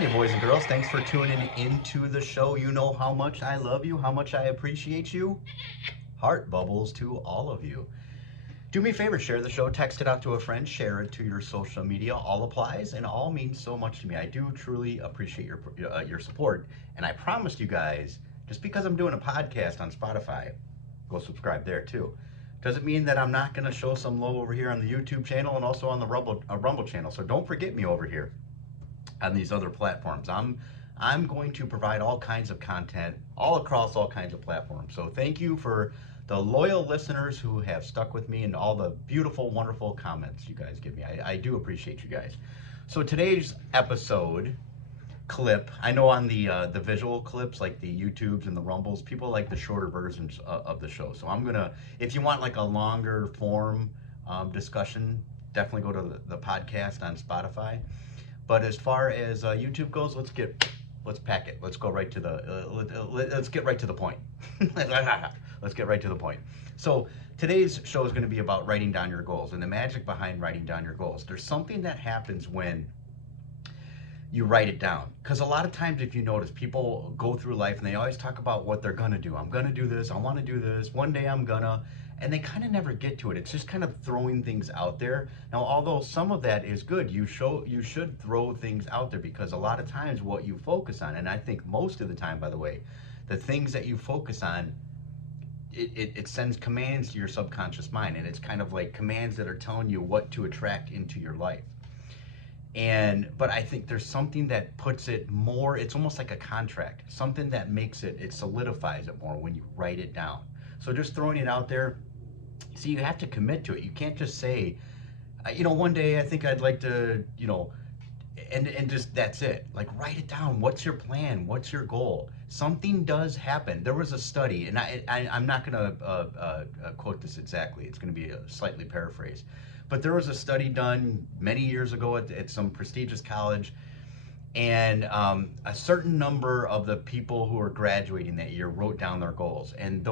Howdy, boys and girls. Thanks for tuning into the show. You know how much I love you, how much I appreciate you. Heart bubbles to all of you. Do me a favor, share the show, text it out to a friend, share it to your social media. All applies and all means so much to me. I do truly appreciate your support. And I promised you guys, just because I'm doing a podcast on Spotify, go subscribe there too. Doesn't mean that I'm not going to show some love over here on the YouTube channel and also on the Rumble channel. So don't forget me over here on these other platforms. I'm going to provide all kinds of content all across all kinds of platforms. So thank you for the loyal listeners who have stuck with me and all the beautiful, wonderful comments you guys give me. I do appreciate you guys. So today's episode clip, I know on the visual clips like the YouTubes and the Rumbles, people like the shorter versions of the show. So I'm gonna, if you want like a longer form discussion, definitely go to the podcast on Spotify. But as far as YouTube goes, let's pack it. Let's go right to the let's get right to the point. Let's get right to the point. So today's show is going to be about writing down your goals and the magic behind writing down your goals. There's something that happens when you write it down, because a lot of times, if you notice, people go through life and they always talk about what they're gonna do. I'm gonna do this, I want to do this, one day I'm gonna, and they kind of never get to it. It's just kind of throwing things out there. Now, although some of that is good, you should throw things out there, because a lot of times what you focus on, and I think most of the time, by the way, the things that you focus on, it sends commands to your subconscious mind, and it's kind of like commands that are telling you what to attract into your life. But I think there's something that puts it more, it's almost like a contract, something that makes it solidifies it more when you write it down. So just throwing it out there, so you have to commit to it. You can't just say, one day I think I'd like to, and just that's it. Like, write it down. What's your plan? What's your goal? Something does happen. There was a study, and I'm not going to quote this exactly. It's going to be a slightly paraphrased. But there was a study done many years ago at some prestigious college, and a certain number of the people who were graduating that year wrote down their goals. And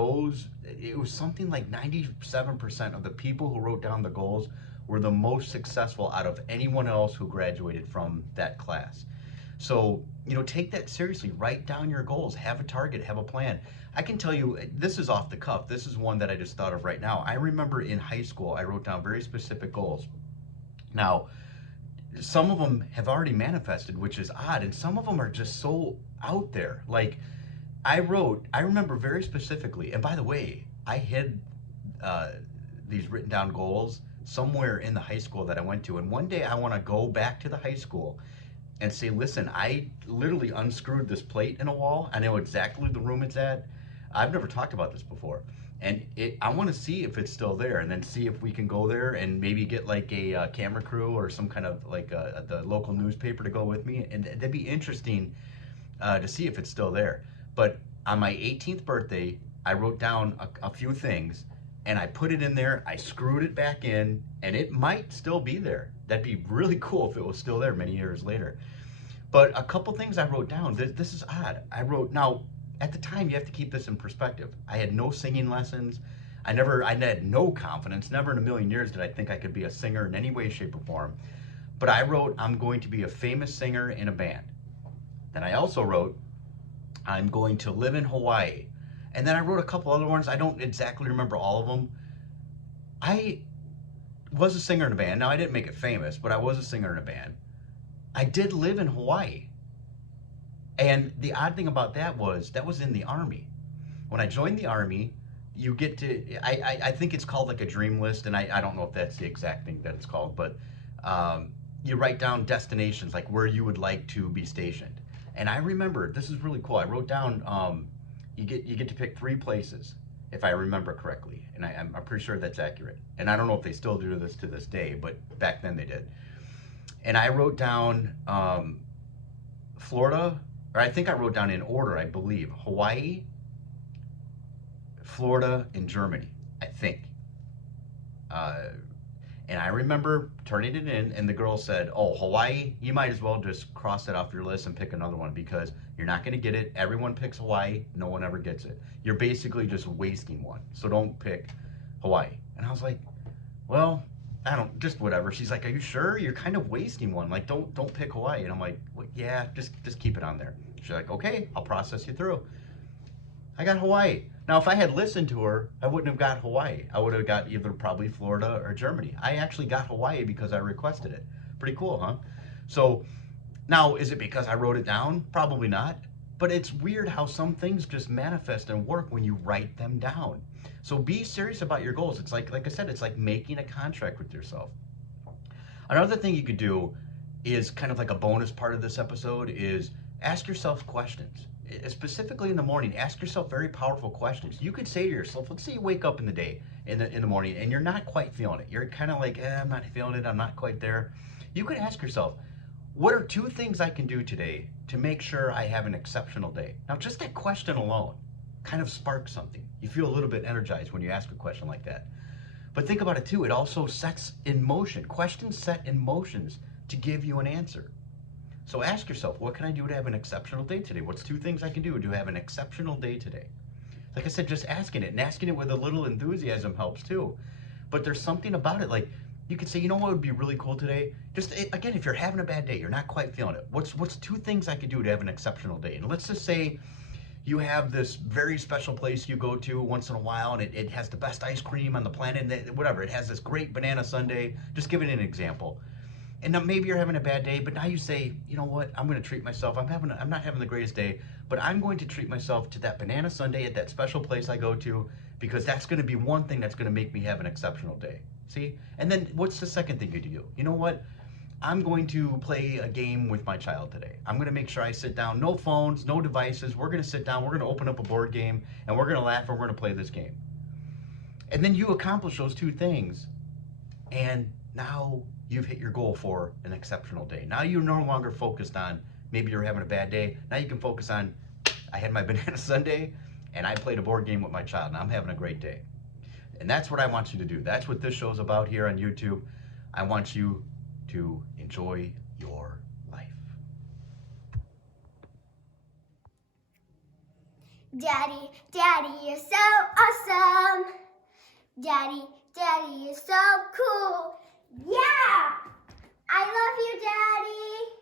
it was something like 97% of the people who wrote down the goals were the most successful out of anyone else who graduated from that class. So, take that seriously. Write down your goals. Have a target. Have a plan. I can tell you, this is off the cuff. This is one that I just thought of right now. I remember in high school, I wrote down very specific goals. Now, some of them have already manifested, which is odd, and some of them are just so out there. Like, I remember very specifically, and by the way, I hid these written down goals somewhere in the high school that I went to. And one day I want to go back to the high school and say, listen, I literally unscrewed this plate in a wall. I know exactly the room it's at. I've never talked about this before. And I want to see if it's still there, and then see if we can go there and maybe get like a camera crew or some kind of like the local newspaper to go with me. And that'd be interesting to see if it's still there. But on my 18th birthday, I wrote down a few things, and I put it in there. I screwed it back in, and it might still be there. That'd be really cool if it was still there many years later. But a couple things I wrote down. This is odd. Now, at the time, you have to keep this in perspective. I had no singing lessons. I had no confidence. Never in a million years did I think I could be a singer in any way, shape, or form. But I wrote, I'm going to be a famous singer in a band. Then I also wrote, I'm going to live in Hawaii. And then I wrote a couple other ones. I don't exactly remember all of them. I was a singer in a band. Now, I didn't make it famous, but I was a singer in a band. I did live in Hawaii. And the odd thing about that was in the Army. When I joined the Army, you get to, I think it's called like a dream list, and I don't know if that's the exact thing that it's called, but you write down destinations, like where you would like to be stationed. And I remember, this is really cool, I wrote down, you get to pick 3 places, if I remember correctly, and I'm pretty sure that's accurate. And I don't know if they still do this to this day, but back then they did. And I wrote down Florida, or I think I wrote down in order, I believe, Hawaii, Florida, and Germany, I think. And I remember turning it in, and the girl said, oh, Hawaii, you might as well just cross it off your list and pick another one, because you're not going to get it. Everyone picks Hawaii. No one ever gets it. You're basically just wasting one. So don't pick Hawaii. And I was like, well, I don't, just whatever. She's like, are you sure? You're kind of wasting one. Like, don't pick Hawaii. And I'm like, well, yeah, just keep it on there. She's like, okay, I'll process you through. I got Hawaii. Now, if I had listened to her, I wouldn't have got Hawaii. I would have got either probably Florida or Germany. I actually got Hawaii because I requested it. Pretty cool, huh? So now, is it because I wrote it down? Probably not. But it's weird how some things just manifest and work when you write them down. So be serious about your goals. It's like I said, it's like making a contract with yourself. Another thing you could do is kind of like a bonus part of this episode is ask yourself questions. Specifically in the morning, ask yourself very powerful questions. You could say to yourself, let's say you wake up in the day, in the morning, and you're not quite feeling it. You're kind of like, I'm not feeling it. I'm not quite there. You could ask yourself, what are two things I can do today to make sure I have an exceptional day? Now, just that question alone kind of sparks something. You feel a little bit energized when you ask a question like that. But think about it too, it also sets in motion. Questions set in motions to give you an answer. So ask yourself, what can I do to have an exceptional day today? What's two things I can do to have an exceptional day today? Like I said, just asking it, and asking it with a little enthusiasm helps too. But there's something about it, like you could say, you know what would be really cool today? Just again, if you're having a bad day, you're not quite feeling it. What's two things I could do to have an exceptional day? And let's just say you have this very special place you go to once in a while, and it has the best ice cream on the planet, and whatever. It has this great banana sundae. Just giving an example. And now maybe you're having a bad day, but now you say, you know what? I'm going to treat myself. I'm not having the greatest day, but I'm going to treat myself to that banana sundae at that special place I go to because that's going to be one thing that's going to make me have an exceptional day. See? And then what's the second thing you do? You know what? I'm going to play a game with my child today. I'm going to make sure I sit down, no phones, no devices. We're going to sit down, we're going to open up a board game, and we're going to laugh and we're going to play this game. And then you accomplish those two things, and now you've hit your goal for an exceptional day. Now you're no longer focused on maybe you're having a bad day. Now you can focus on I had my banana sundae and I played a board game with my child and I'm having a great day. And that's what I want you to do. That's what this show's about here on YouTube. I want you to enjoy your life. Daddy, Daddy, you're so awesome. Daddy, Daddy, you're so cool. Yeah! I love you, Daddy.